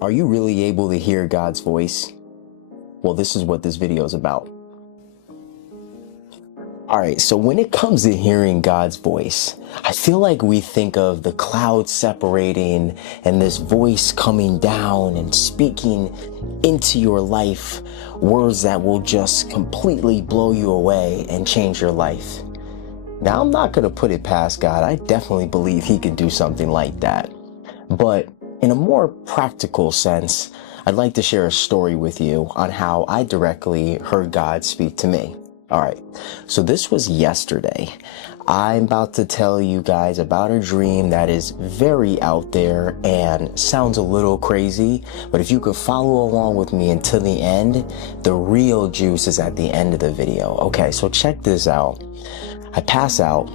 Are you really able to hear God's voice? Well, this is what this video is about. All right, so when it comes to hearing God's voice, I feel like we think of the clouds separating and this voice coming down and speaking into your life, words that will just completely blow you away and change your life. Now, I'm not going to put it past God. I definitely believe he can do something like that. But in a more practical sense, I'd like to share a story with you on how I directly heard God speak to me. All right, so this was yesterday. I'm about to tell you guys about a dream that is very out there and sounds a little crazy, but if you could follow along with me until the end, the real juice is at the end of the video. Okay, so check this out. I passed out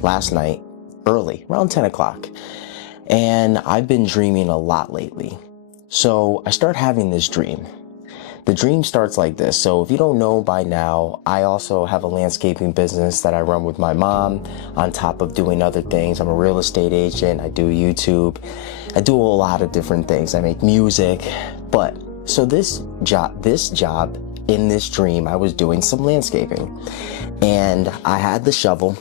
last night early, around 10 o'clock, and I've been dreaming a lot lately. So I start having this dream. The dream starts like this. So if you don't know by now, I also have a landscaping business that I run with my mom on top of doing other things. I'm a real estate agent. I do YouTube. I do a lot of different things. I make music. But so this job in this dream, I was doing some landscaping and I had the shovel.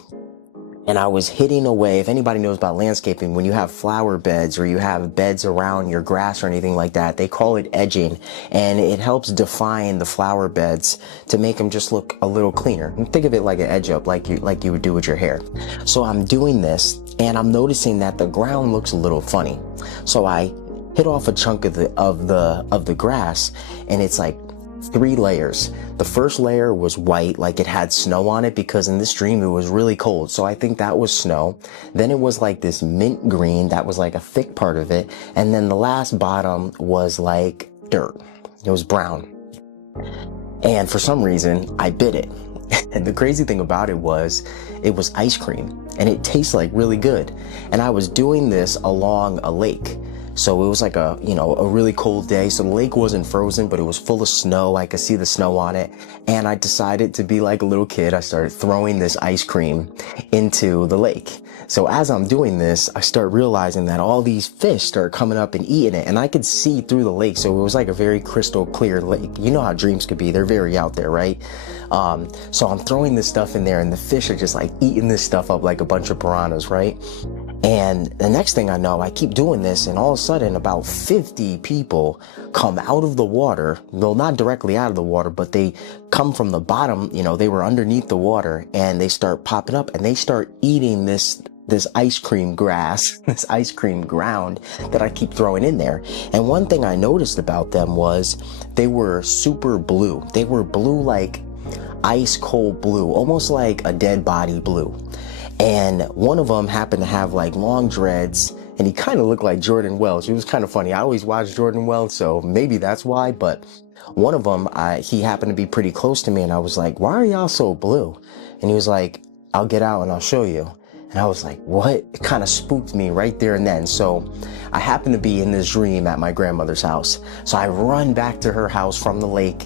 And I was hitting away. If anybody knows about landscaping, when you have flower beds or you have beds around your grass or anything like that, they call it edging. And it helps define the flower beds to make them just look a little cleaner. And think of it like an edge up, like you would do with your hair. So I'm doing this and I'm noticing that the ground looks a little funny. So I hit off a chunk of the grass, and it's like 3 layers. The first layer was white, like it had snow on it, because in this dream it was really cold. So I think that was snow. Then it was like this mint green, that was like a thick part of it. And then the last bottom was like dirt. It was brown. And for some reason I bit it. And the crazy thing about it was ice cream, and it tastes like really good. And I was doing this along a lake. So it was like a really cold day. So the lake wasn't frozen, but it was full of snow. I could see the snow on it. And I decided to be like a little kid. I started throwing this ice cream into the lake. So as I'm doing this, I start realizing that all these fish start coming up and eating it. And I could see through the lake. So it was like a very crystal clear lake. You know how dreams could be. They're very out there, right? So I'm throwing this stuff in there and the fish are just like eating this stuff up like a bunch of piranhas, right? And the next thing I know, I keep doing this, and all of a sudden about 50 people come out of the water. Well, not directly out of the water, but they come from the bottom. They were underneath the water, and they start popping up and they start eating this ice cream grass, this ice cream ground that I keep throwing in there. And one thing I noticed about them was they were super blue. They were blue, like ice cold blue, almost like a dead body blue. And one of them happened to have like long dreads, and he kind of looked like Jordan Welch. It was kind of funny. I always watched Jordan Welch, so maybe that's why. But one of them, he happened to be pretty close to me, and I was like, "Why are y'all so blue?" And he was like, "I'll get out and I'll show you." And I was like, "What?" It kind of spooked me right there and then. So I happened to be in this dream at my grandmother's house. So I run back to her house from the lake.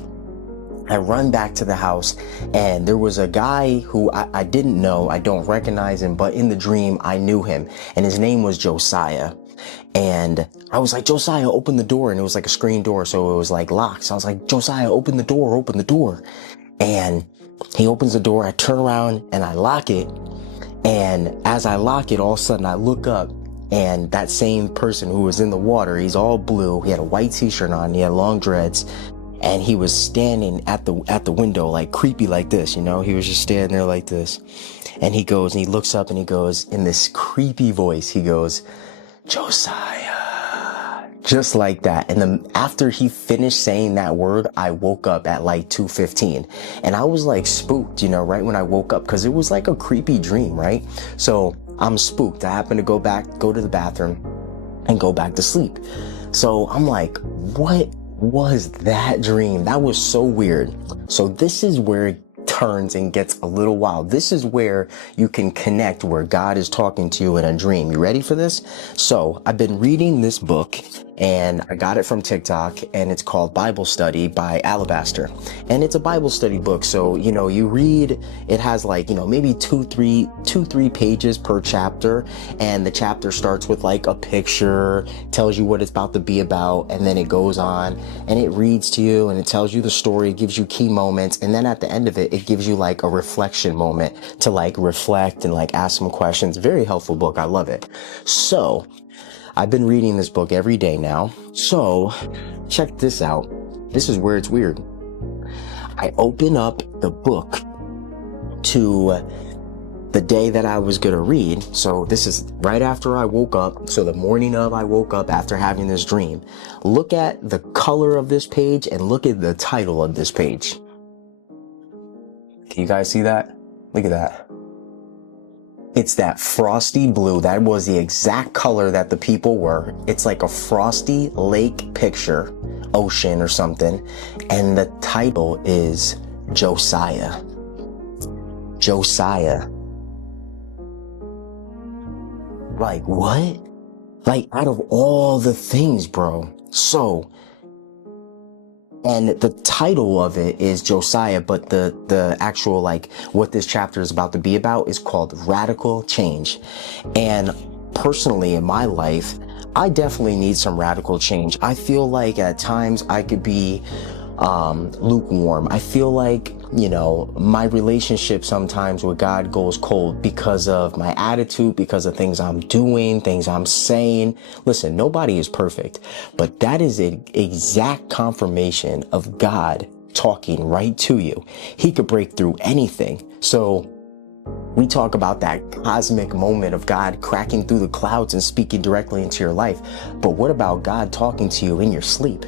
I run back to the house, and there was a guy who I didn't know. I don't recognize him, but in the dream, I knew him, and his name was Josiah. And I was like, "Josiah, open the door." And it was like a screen door, so it was like locked. So I was like, "Josiah, open the door, open the door." And he opens the door. I turn around and I lock it. And as I lock it, all of a sudden I look up, and that same person who was in the water, he's all blue. He had a white t-shirt on. He had long dreads. And he was standing at the window, like creepy like this, He was just standing there like this. And he goes, and he looks up and he goes, in this creepy voice, he goes, "Josiah," just like that. And then after he finished saying that word, I woke up at like 2:15, and I was like spooked, right when I woke up, because it was like a creepy dream, right? So I'm spooked. I happen to go to the bathroom and go back to sleep. So I'm like, what was that dream? That was so weird. So this is where it turns and gets a little wild. This is where you can connect, where God is talking to you in a dream. You ready for this? So I've been reading this book, and I got it from TikTok, and it's called Bible Study by Alabaster. And it's a Bible study book. So, you read, it has like, maybe two, three pages per chapter. And the chapter starts with like a picture, tells you what it's about to be about. And then it goes on and it reads to you and it tells you the story, it gives you key moments. And then at the end of it, it gives you like a reflection moment to like reflect and like ask some questions. Very helpful book. I love it. So I've been reading this book every day now. So check this out. This is where it's weird. I open up the book to the day that I was going to read. So this is right after I woke up. So the morning of I woke up after having this dream. Look at the color of this page and look at the title of this page. Can you guys see that? Look at that. It's that frosty blue. That was the exact color that the people were. It's like a frosty lake picture, ocean or something. And the title is Josiah. Josiah. Like what? Like out of all the things, bro. So, and the title of it is Josiah, but the actual, like, what this chapter is about to be about is called Radical Change. And personally in my life, I definitely need some radical change. I feel like at times I could be lukewarm. I feel like, my relationship sometimes with God goes cold because of my attitude, because of things I'm doing, things I'm saying. Listen, nobody is perfect, but that is an exact confirmation of God talking right to you. He could break through anything. So we talk about that cosmic moment of God cracking through the clouds and speaking directly into your life. But what about God talking to you in your sleep?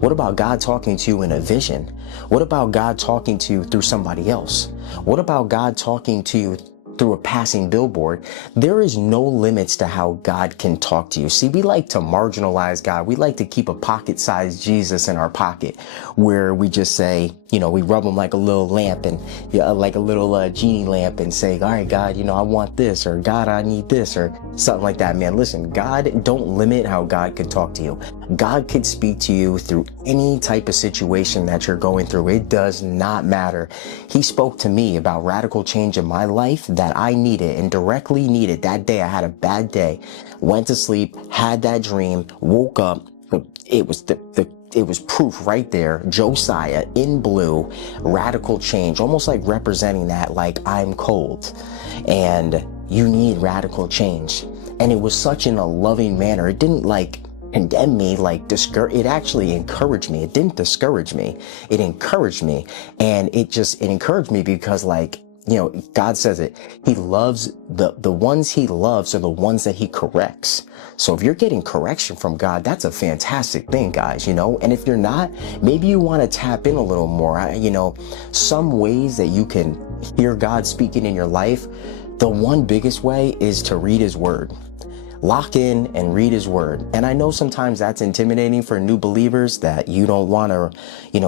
What about God talking to you in a vision? What about God talking to you through somebody else? What about God talking to you through a passing billboard? There is no limits to how God can talk to you. See, we like to marginalize God. We like to keep a pocket-sized Jesus in our pocket where we just say, we rub him like a little lamp and like a little genie lamp and say, all right, God, I want this, or God, I need this, or something like that. Man, listen, God, don't limit how God could talk to you. God could speak to you through any type of situation that you're going through. It does not matter. He spoke to me about radical change in my life that I needed and directly needed. That day I had a bad day, went to sleep, had that dream, woke up. It was proof right there. Josiah in blue, radical change, almost like representing that, like I'm cold and you need radical change. And it was such in a loving manner. It didn't like condemn me, like discourage. It actually encouraged me. It didn't discourage me. It encouraged me. And it encouraged me because, like, God says it. He loves the ones he loves are the ones that he corrects. So if you're getting correction from God, that's a fantastic thing, guys, and if you're not, maybe you want to tap in a little more. Some ways that you can hear God speaking in your life. The one biggest way is to read his word. Lock in and read his word. And I know sometimes that's intimidating for new believers, that you don't want to,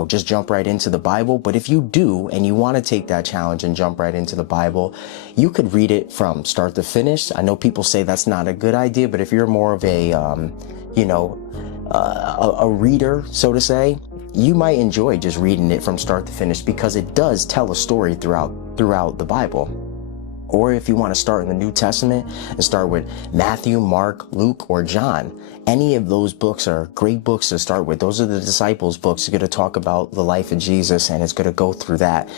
just jump right into the Bible. But if you do, and you want to take that challenge and jump right into the Bible, you could read it from start to finish. I know people say that's not a good idea, but if you're more of a reader, so to say, you might enjoy just reading it from start to finish because it does tell a story throughout the Bible. Or if you want to start in the New Testament and start with Matthew, Mark, Luke, or John, any of those books are great books to start with. Those are the disciples' books. It's going to talk about the life of Jesus, and it's going to go through that.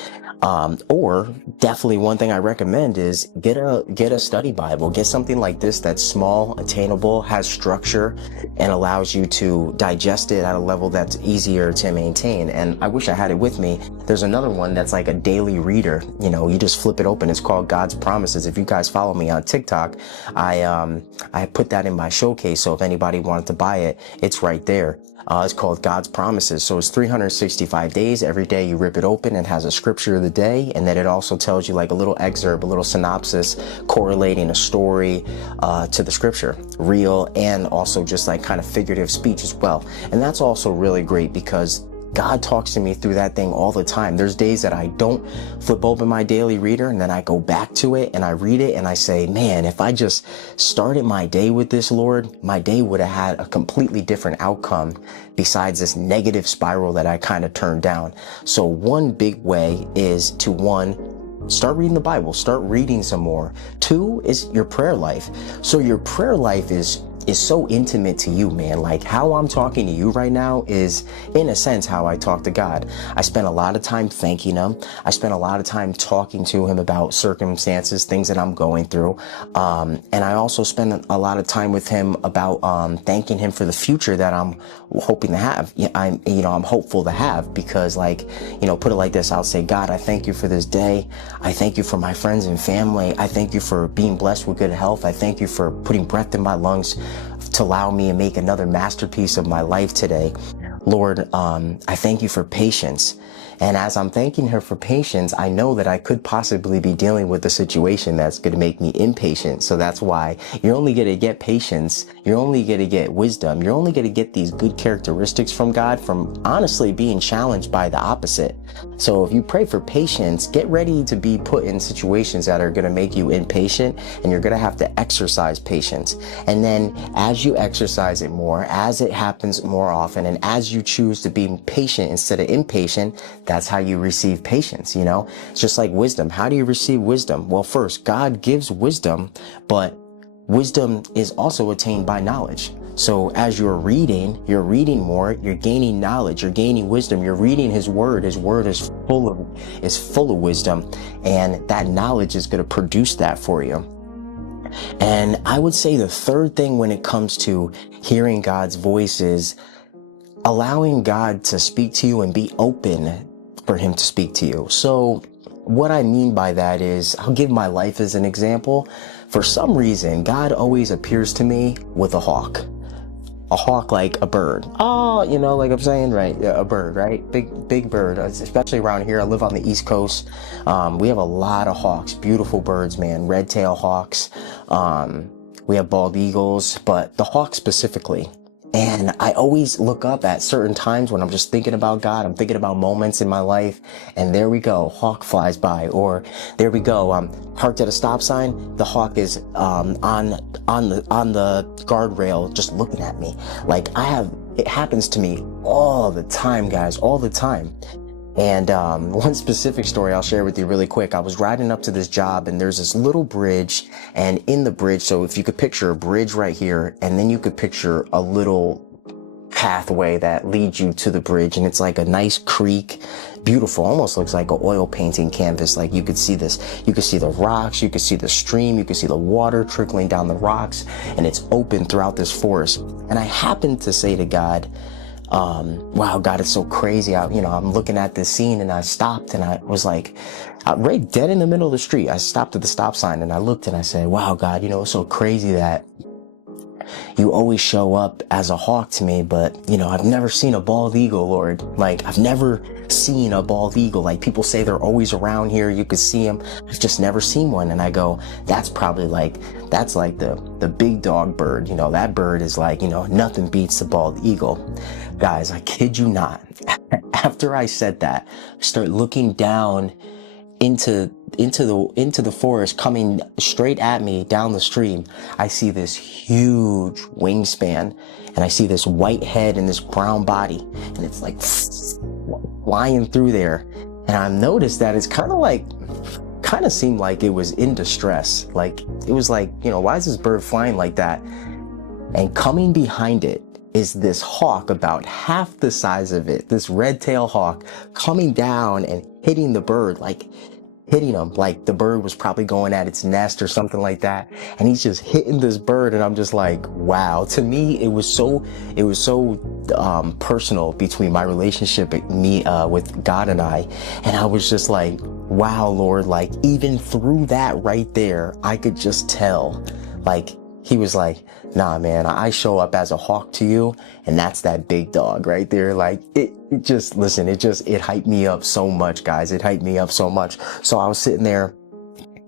Or definitely one thing I recommend is get a study Bible. Get something like this that's small, attainable, has structure, and allows you to digest it at a level that's easier to maintain. And I wish I had it with me. There's another one that's like a daily reader. You just flip it open. It's called God's Promises. If you guys follow me on TikTok, I put that in my showcase. So if anybody wanted to buy it, it's right there. It's called God's Promises. So it's 365 days. Every day you rip it open. It has a scripture of the day. And then it also tells you like a little excerpt, a little synopsis correlating a story to the scripture, real and also just like kind of figurative speech as well. And that's also really great because God talks to me through that thing all the time. There's days that I don't flip open my daily reader, and then I go back to it and I read it and I say, man, if I just started my day with this, Lord, my day would have had a completely different outcome besides this negative spiral that I kind of turned down. So one big way is to, one, start reading the Bible, start reading some more. Two is your prayer life. So your prayer life is so intimate to you, man. Like how I'm talking to you right now is, in a sense, how I talk to God. I spend a lot of time thanking him. I spend a lot of time talking to him about circumstances, things that I'm going through. And I also spend a lot of time with him about thanking him for the future that I'm hoping to have. I'm hopeful to have, because, like, put it like this. I'll say, God, I thank you for this day. I thank you for my friends and family. I thank you for being blessed with good health. I thank you for putting breath in my lungs to allow me to make another masterpiece of my life today. Lord, I thank you for patience. And as I'm thanking her for patience, I know that I could possibly be dealing with a situation that's going to make me impatient. So that's why you're only going to get patience. You're only going to get wisdom. You're only going to get these good characteristics from God from honestly being challenged by the opposite. So if you pray for patience, get ready to be put in situations that are going to make you impatient, and you're going to have to exercise patience. And then as you exercise it more, as it happens more often, and as you choose to be patient instead of impatient, that's how you receive patience. It's just like wisdom. How do you receive wisdom? Well, first, God gives wisdom, but wisdom is also attained by knowledge. So as you're reading more, you're gaining knowledge, you're gaining wisdom, you're reading his word. His word is full of wisdom, and that knowledge is going to produce that for you. And I would say the third thing when it comes to hearing God's voice is allowing God to speak to you and be open for him to speak to you. So what I mean by that is, I'll give my life as an example. For some reason, God always appears to me with a hawk. A hawk, like a bird. Oh, like I'm saying, right? Yeah, a bird, right? Big bird, especially around here. I live on the East Coast. We have a lot of hawks, beautiful birds, man. Red-tailed hawks. We have bald eagles, but the hawk specifically. And I always look up at certain times when I'm just thinking about God. I'm thinking about moments in my life, and there we go, hawk flies by. Or there we go, parked at a stop sign. The hawk is on the guardrail, just looking at me. Like it happens to me all the time, guys, all the time. And one specific story I'll share with you really quick. I was riding up to this job, and there's this little bridge, and in the bridge, so if you could picture a bridge right here, and then you could picture a little pathway that leads you to the bridge, and it's like a nice creek, beautiful, almost looks like an oil painting canvas. Like you could see the rocks, you could see the stream, you could see the water trickling down the rocks, and it's open throughout this forest. And I happened to say to God, wow, God, it's so crazy. I'm looking at this scene, and I stopped, and I was like, right dead in the middle of the street. I stopped at the stop sign, and I looked, and I said, wow, God, it's so crazy that you always show up as a hawk to me, but, I've never seen a bald eagle, Lord. Like, I've never seen a bald eagle. Like, people say they're always around here. You could see them. I've just never seen one. And I go, that's probably that's like the big dog bird. That bird is like, nothing beats the bald eagle. Guys, I kid you not. After I said that, I start looking down into the forest, coming straight at me down the stream. I see this huge wingspan, and I see this white head and this brown body, and it's like flying through there. And I noticed that it's kind of seemed like it was in distress. Like it was like, why is this bird flying like that? And coming behind it is this hawk about half the size of it, this red-tailed hawk, coming down and hitting the bird, hitting him like the bird was probably going at its nest or something like that. And he's just hitting this bird, and I'm just like, wow. To me, it was so personal between my relationship with God and I. And I was just like, wow, Lord, like even through that right there, I could just tell, like, he was like, nah, man, I show up as a hawk to you, and that's that big dog right there. Like it hyped me up so much, guys. It hyped me up so much. So I was sitting there,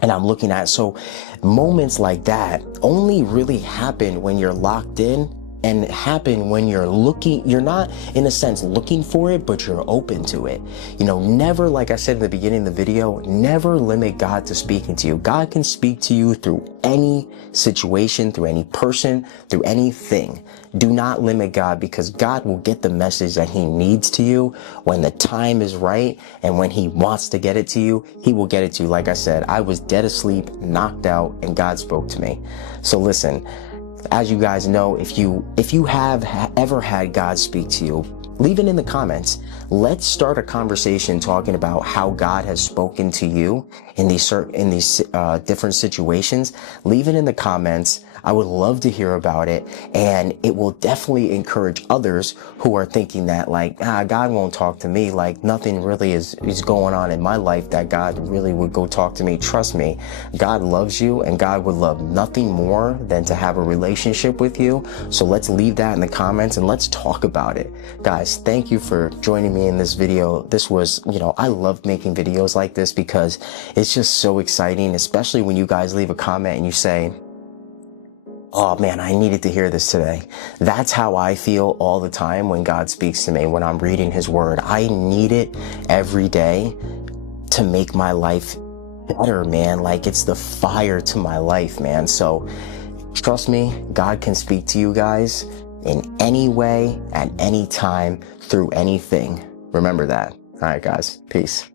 and I'm looking at, so moments like that only really happen when you're locked in and happen when you're not in a sense looking for it, but you're open to it. Never, like I said in the beginning of the video, never limit God to speaking to you. God can speak to you through any situation, through any person, through anything. Do not limit God, because God will get the message that he needs to you when the time is right, and when he wants to get it to you, he will get it to you. Like I said, I was dead asleep, knocked out, and God spoke to me. So listen, as you guys know, if you have ever had God speak to you, leave it in the comments. Let's start a conversation talking about how God has spoken to you in these different situations. Leave it in the comments. I would love to hear about it, and it will definitely encourage others who are thinking that God won't talk to me, nothing really is going on in my life that God really would go talk to me. Trust me, God loves you, and God would love nothing more than to have a relationship with you. So let's leave that in the comments and let's talk about it. Guys, thank you for joining me in this video. This was, I love making videos like this because it's just so exciting, especially when you guys leave a comment and you say, oh man, I needed to hear this today. That's how I feel all the time when God speaks to me, when I'm reading his word. I need it every day to make my life better, man. It's the fire to my life, man. So trust me, God can speak to you guys in any way, at any time, through anything. Remember that. All right, guys. Peace.